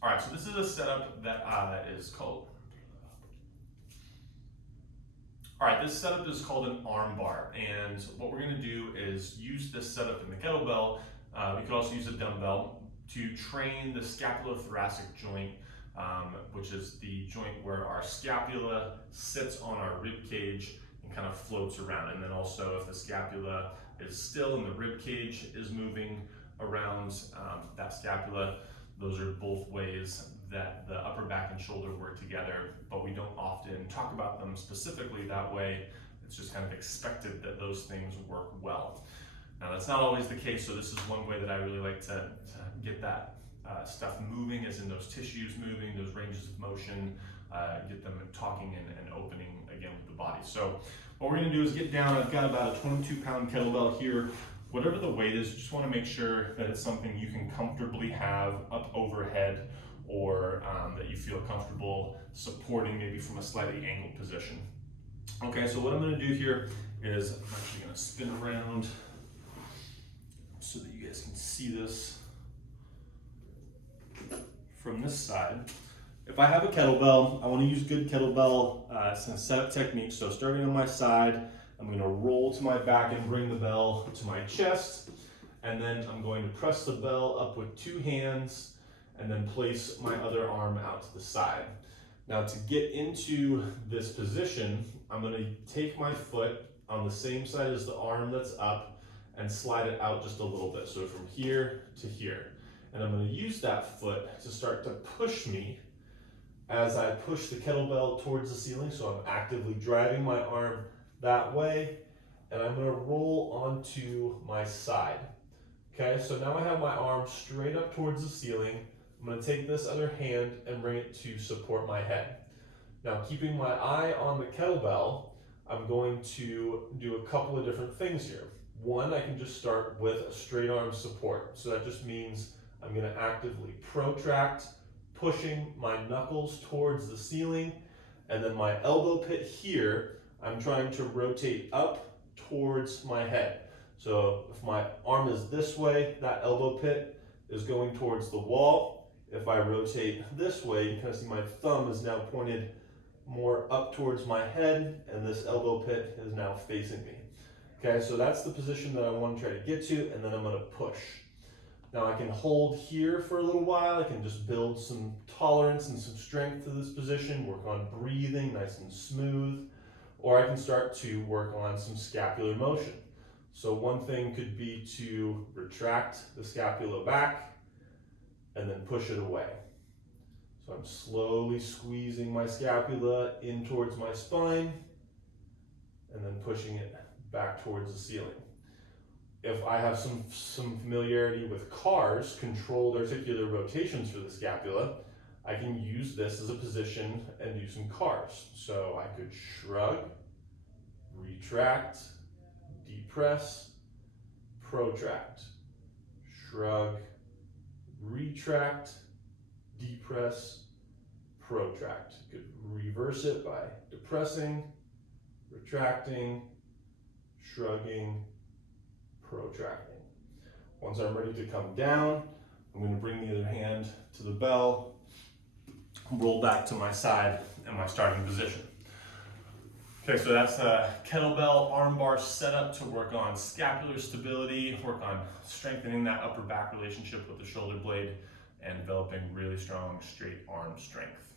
All right, so this is a setup that is called, this setup is called an arm bar. And what we're gonna do is use this setup in the kettlebell. We could also use a dumbbell to train the scapulothoracic joint, which is the joint where our scapula sits on our rib cage and kind of floats around. And then also if the scapula is still and the rib cage is moving around that scapula, those are both ways that the upper back and shoulder work together, but we don't often talk about them specifically that way. It's just kind of expected that those things work well. Now that's not always the case, so this is one way that I really like to get that stuff moving, as in those tissues moving, those ranges of motion, get them talking and opening again with the body. So what we're gonna do is get down. I've got about a 22-pound kettlebell here. Whatever the weight is, just wanna make sure that it's something you can comfortably have up overhead, or that you feel comfortable supporting maybe from a slightly angled position. Okay, so what I'm gonna do here is I'm actually gonna spin around so that you guys can see this from this side. If I have a kettlebell, I want to use good kettlebell setup technique. So starting on my side, I'm going to roll to my back and bring the bell to my chest, and then I'm going to press the bell up with two hands and then place my other arm out to the side. Now to get into this position, I'm going to take my foot on the same side as the arm that's up and slide it out just a little bit. So from here to here. And I'm going to use that foot to start to push me as I push the kettlebell towards the ceiling. So I'm actively driving my arm that way, and I'm going to roll onto my side. Okay, so now I have my arm straight up towards the ceiling. I'm going to take this other hand and bring it to support my head. Now, keeping my eye on the kettlebell, I'm going to do a couple of different things here. One, I can just start with a straight arm support. So that just means I'm going to actively protract, pushing my knuckles towards the ceiling, and then my elbow pit here, I'm trying to rotate up towards my head. So if my arm is this way, that elbow pit is going towards the wall. If I rotate this way, you kind of see my thumb is now pointed more up towards my head, and this elbow pit is now facing me. Okay, so that's the position that I want to try to get to, and then I'm going to push. Now I can hold here for a little while. I can just build some tolerance and some strength to this position, work on breathing nice and smooth, or I can start to work on some scapular motion. So one thing could be to retract the scapula back and then push it away. So I'm slowly squeezing my scapula in towards my spine and then pushing it back towards the ceiling. If I have some familiarity with cars, controlled articular rotations for the scapula, I can use this as a position and do some cars. So I could shrug, retract, depress, protract, shrug, retract, depress, protract. You could reverse it by depressing, retracting, shrugging, protracting. Once I'm ready to come down, I'm going to bring the other hand to the bell, roll back to my side and my starting position. Okay, so that's a kettlebell armbar setup to work on scapular stability, work on strengthening that upper back relationship with the shoulder blade, and developing really strong straight arm strength.